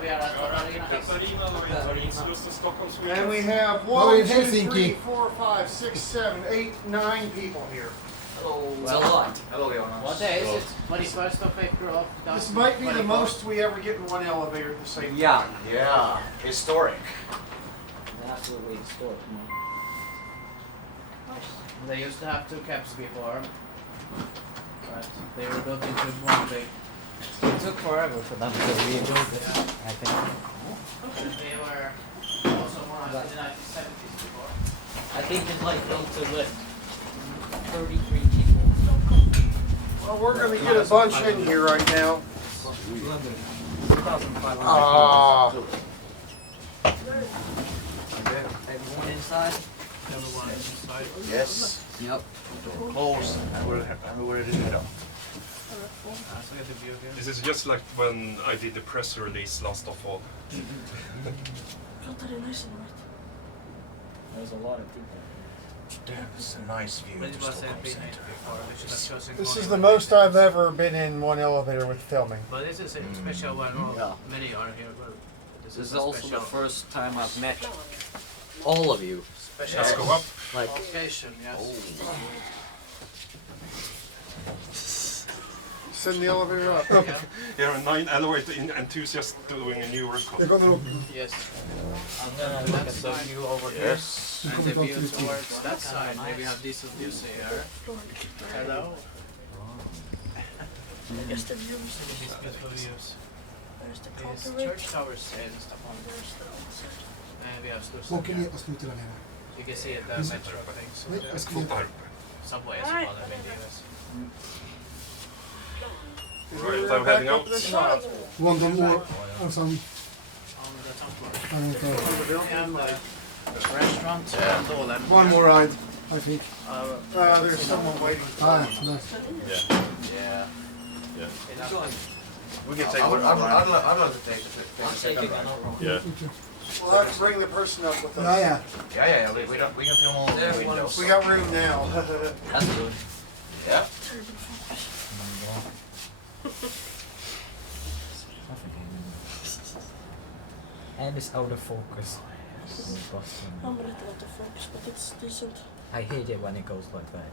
we are at Katarinahissen. And we have 1, 2, 3, 4, 5, 6, 7, 8, 9 people here. Hello. It's a lot. Hello, Jonas. What day is it? 21st of April. This might be the most we ever get in one elevator at the same time. Yeah, historic. Absolutely historic, man. They used to have 2 cabs before, but they were built into one big. It took forever for them to rebuild it, I think. They were also more in the 1970s before. I think it's like built to lift 33 people. Well, we're going to get a bunch in here right now. 2,500. Everyone inside? Everyone inside. Yes. Yep. Close. And we're ready to head up. So get the view here. This is just like when I did the press release last of all. Katarinahissen, right? There's a lot of people. That's a nice view But of it was Stockholm been Center. before. We should have chosen This one is the elevator. most I've ever been in one elevator with filming. But this is a special one. Yeah. Many are here. But This is a also special the first time I've met all of you. special Let's go up. Like, occasion. Yes. Send the elevator up. Yeah. Here are 9 elevator enthusiasts doing a new record. Yes. I'm gonna look at the view over here. Yes. And the view towards that side. Maybe have decent views here. Hello. Yes, the views. These beautiful views. There's the These counter church towers in Stockholm. There's the outside. And we have Slussen. Åker ner och slutar där nere. You can see it, the metro things. Nej, jag ska Fota här ner. uppe. Subway as well, I mean, the US. Right, I'm heading out. One more or some. On the top floor. I don't know. We have the restaurant and all that. One more ride, I think. There's someone waiting. Ah, nice. Yeah. We can take I'd one. like to take the I'm second taking ride. one. Yeah. We'll have to bring the person up with us. Ja, ja. Yeah. We can film all the windows. We got room now. That's good. Yeah. And it's out of focus. I'm a little out of focus, but it's decent. I hate it when it goes like that.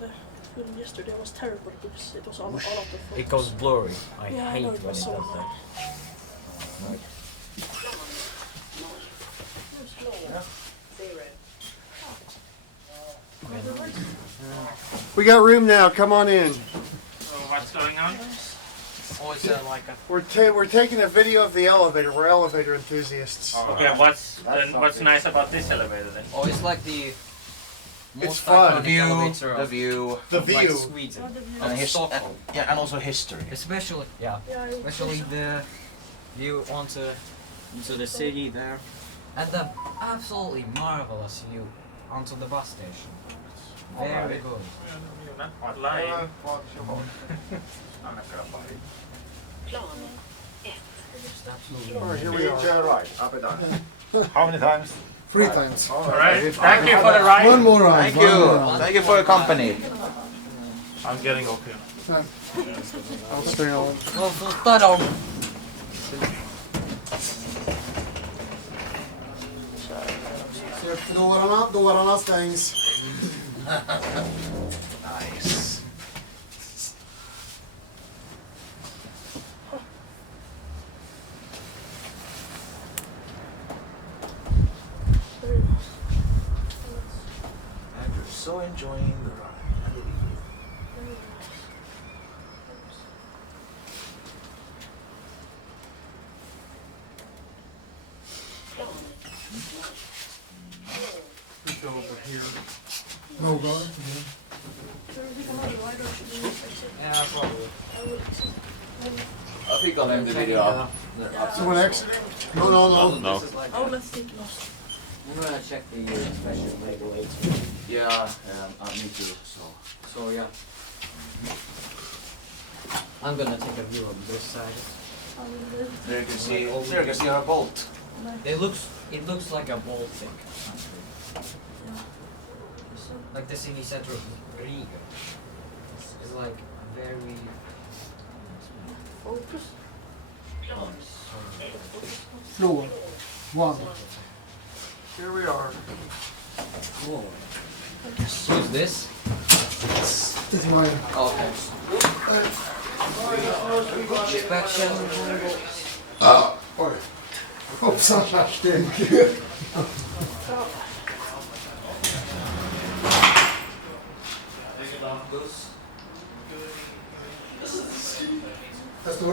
The film yesterday was terrible because it was all out of focus. It goes blurry. I Yeah, I hate know when it it was does so that. annoying. Like, We got room now. Come on in. So what's going on? oh, it's like a We're taking a video of the elevator. We're elevator enthusiasts. Okay, what's nice about this elevator then? oh, it's like the most It's fun. iconic elevator The of view. The like view. Sweden. Oh, the view. Of Stockholm. Yeah, and also history. Especially, yeah, Yeah, it was especially the view into the city there, and the absolutely marvelous view onto the bus station. Very good. You're not lying. I'm not gonna buy it. All right, here we are. Right, up and down. How many times? 3 times. Alright, thank you for the ride. One more ride. Thank one more you. ride. Thank you for your company. I'm getting okay. I'll stay on. Well, fotar dem! Släpp dårarna stängs. Nice. very nice. And you're so enjoying the ride. I believe you. Very nice. We go over here. No guard. Should we take another ride or should we fix it? Yeah, probably. I will see. I think I'll end the video. Someone exiting? No. No. Oh, let's take lost. I'm gonna check the special label later. Yeah, me too. So yeah. I'm gonna take a view of this side. I will do it. There you can see our boat. It looks like a Baltic country. Yeah. So, Like the city center of Riga. It's like a very focus. Floor. 1. Here we are. Who's this? This is mine. Okay. Inspection. Oj. Hoppsan Kerstin.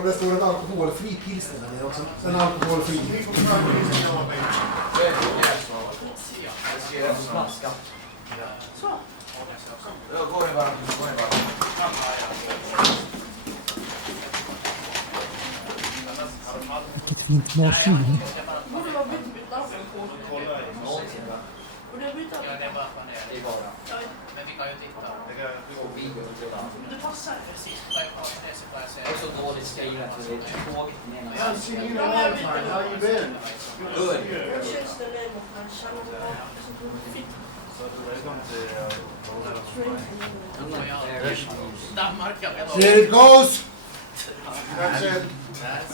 Det står en alkoholfri pilsner där nere också. En alkoholfri. Så. Ja, gå in bara. Vilket fint matsyn. Borde vara bytt namn. Borde jag byta? Ja, det är bara att man är det. Ja, Men vi kan ju titta. det passar. Precis, vad jag säger. Och så dåligt skrivet för det är tråkigt menar I haven't seen you in a long time. How you been? Good. Jag känns den där mot han känner mig så fint. I'm not very Danmark, ja. Here it goes! That's it.